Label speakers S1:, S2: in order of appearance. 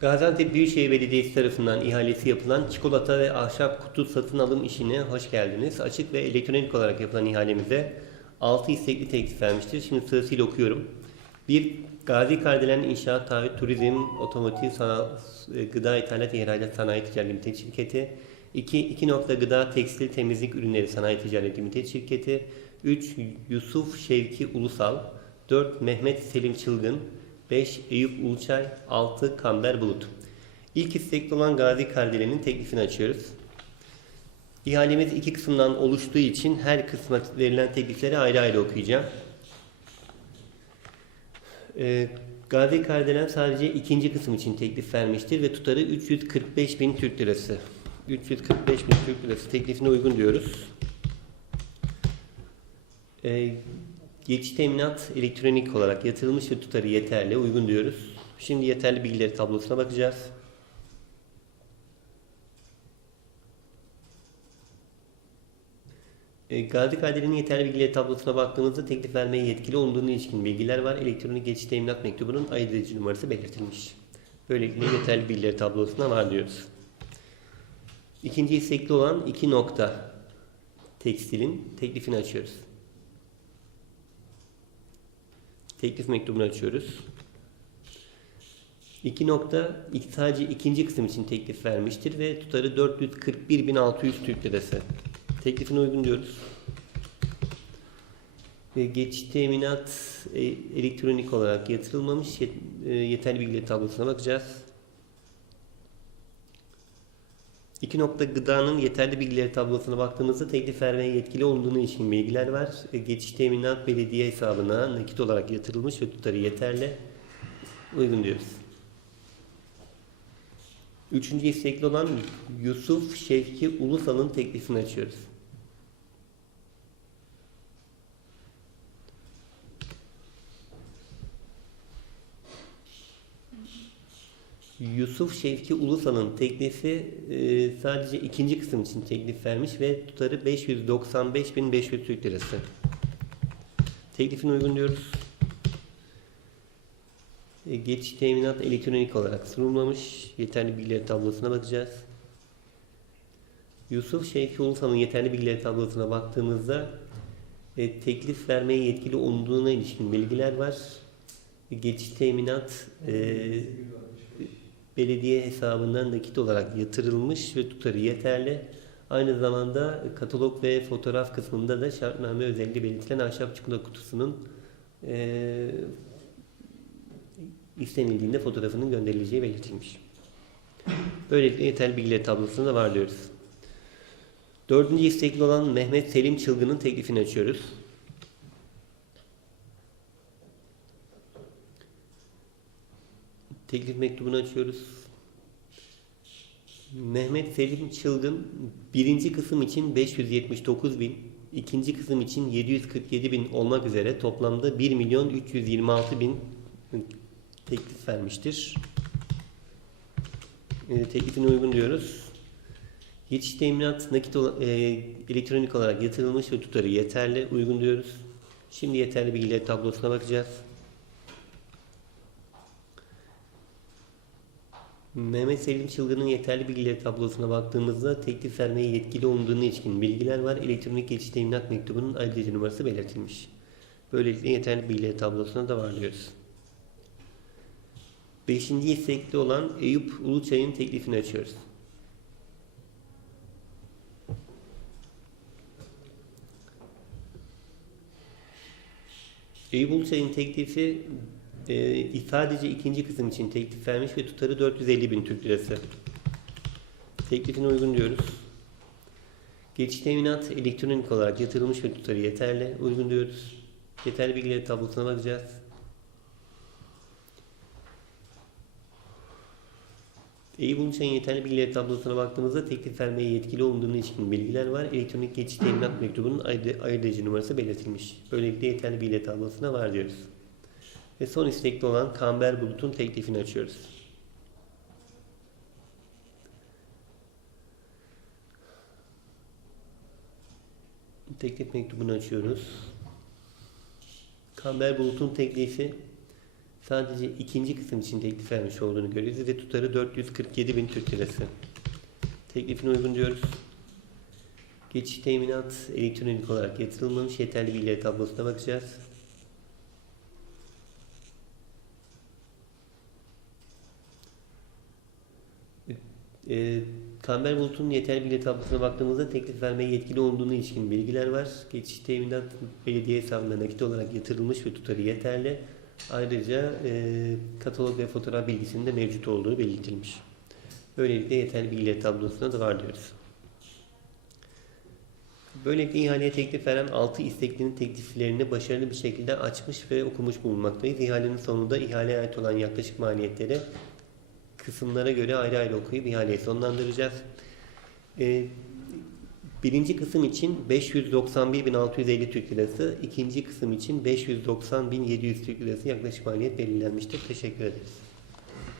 S1: Gaziantep Büyükşehir Belediyesi tarafından ihalesi yapılan çikolata ve ahşap kutu satın alım işine hoş geldiniz. Açık ve elektronik olarak yapılan ihalemize 6 istekli teklif vermiştir. Şimdi sırasıyla okuyorum. 1. Gazi Kardelen İnşaat, Taahhüt, Turizm, Otomotiv, Sana, e, Gıda İthalat İhracat Sanayi Ticaret Limited Şirketi 2. 2 nokta Gıda Tekstil Temizlik Ürünleri Sanayi Ticaret Limited Şirketi 3. Yusuf Şevki Ulusal 4. Mehmet Selim Çılgın 5. Eyüp Uluçay 6. Kamber Bulut İlk istekli olan Gazi Kardelen'in teklifini açıyoruz. İhalemiz iki kısımdan oluştuğu için her kısma verilen teklifleri ayrı ayrı okuyacağım. Ee, Gazi Kardelen sadece ikinci kısım için teklif vermiştir ve tutarı 345 bin Türk lirası. 345 bin Türk lirası teklifine uygun diyoruz. Ee, geçiş teminat elektronik olarak yatırılmış ve tutarı yeterli, uygun diyoruz. Şimdi yeterli bilgileri tablosuna bakacağız. E, Gazi Kadir'in yeterli bilgileri tablosuna baktığımızda teklif vermeye yetkili olduğuna ilişkin bilgiler var. Elektronik geçiş teminat mektubunun ayırıcı numarası belirtilmiş. Böylelikle yeterli bilgileri tablosuna var diyoruz. İkinci istekli olan iki nokta tekstilin teklifini açıyoruz. Teklif mektubunu açıyoruz. İki nokta sadece ikinci kısım için teklif vermiştir ve tutarı 441.600 Türk lirası. Teklifine uygun diyoruz. E, Geçiş teminat e, elektronik olarak yatırılmamış e, yeterli bilgileri tablosuna bakacağız. İki nokta gıdanın yeterli bilgileri tablosuna baktığımızda teklif vermeye yetkili olduğunu ilişkin bilgiler var. E, Geçiş teminat belediye hesabına nakit olarak yatırılmış ve tutarı yeterli. Uygun diyoruz. Üçüncü istekli olan Yusuf Şevki Ulusal'ın teklifini açıyoruz. Yusuf Şevki Ulusal'ın teklifi e, sadece ikinci kısım için teklif vermiş ve tutarı 595.500 Türk Lirası. Teklifine uygun diyoruz. E, Geçiş teminat elektronik olarak sunulmamış. Yeterli bilgileri tablosuna bakacağız. Yusuf Şevki Ulusal'ın yeterli bilgileri tablosuna baktığımızda e, teklif vermeye yetkili olduğuna ilişkin bilgiler var. Geçiş teminat e, belediye hesabından nakit olarak yatırılmış ve tutarı yeterli. Aynı zamanda katalog ve fotoğraf kısmında da şartname özelliği belirtilen ahşap çikolata kutusunun e, istenildiğinde fotoğrafının gönderileceği belirtilmiş. Böylelikle yeterli bilgileri tablosunda var diyoruz. Dördüncü istekli olan Mehmet Selim Çılgın'ın teklifini açıyoruz. Teklif mektubunu açıyoruz. Mehmet Selim Çılgın birinci kısım için 579 bin, ikinci kısım için 747 bin olmak üzere toplamda 1 milyon 326 bin teklif vermiştir. E, teklifine uygun diyoruz. Geçiş teminat nakit e, elektronik olarak yatırılmış ve tutarı yeterli, uygun diyoruz. Şimdi yeterli bilgileri tablosuna bakacağız. Mehmet Selim Çılgın'ın yeterli bilgileri tablosuna baktığımızda teklif vermeye yetkili olduğuna ilişkin bilgiler var. Elektronik geçiş teminat mektubunun ayrıcı numarası belirtilmiş. Böylelikle yeterli bilgileri tablosuna da var diyoruz. Beşinci istekli olan Eyüp Uluçay'ın teklifini açıyoruz. Eyüp Uluçay'ın teklifi e, sadece ikinci kısım için teklif vermiş ve tutarı 450 bin Türk lirası. Teklifine uygun diyoruz. Geçiş teminat elektronik olarak yatırılmış ve tutarı yeterli, uygun diyoruz. Yeterli bilgileri tablosuna bakacağız. Eyüp Uluçay'ın yeterli bilgileri tablosuna baktığımızda teklif vermeye yetkili olduğuna ilişkin bilgiler var. Elektronik geçiş teminat mektubunun ayırıcı numarası belirtilmiş. Böylelikle yeterli bilgileri tablosuna var diyoruz. Ve son istekli olan Kamber Bulut'un teklifini açıyoruz. Teklif mektubunu açıyoruz. Kamber Bulut'un teklifi Sadece ikinci kısım için teklif vermiş olduğunu görüyoruz ve tutarı 447 bin Türk lirası. Teklifine uygun diyoruz. Geçiş teminat elektronik olarak yatırılmamış yeterli bilgileri tablosuna bakacağız. E, Kamber Bulut'un yeterli bilgi tablosuna baktığımızda teklif vermeye yetkili olduğuna ilişkin bilgiler var. Geçiş teminat belediye hesabına nakit olarak yatırılmış ve tutarı yeterli. Ayrıca e, katalog ve fotoğraf bilgisinin de mevcut olduğu belirtilmiş. Böylelikle yeterli bilgiler tablosuna da var diyoruz. Böylelikle ihaleye teklif veren 6 isteklinin tekliflerini başarılı bir şekilde açmış ve okumuş bulunmaktayız. İhalenin sonunda ihaleye ait olan yaklaşık maliyetleri kısımlara göre ayrı ayrı okuyup ihaleyi sonlandıracağız. Ee, birinci kısım için 591.650 Türk Lirası, ikinci kısım için 590.700 Türk Lirası yaklaşık maliyet belirlenmiştir. Teşekkür ederiz.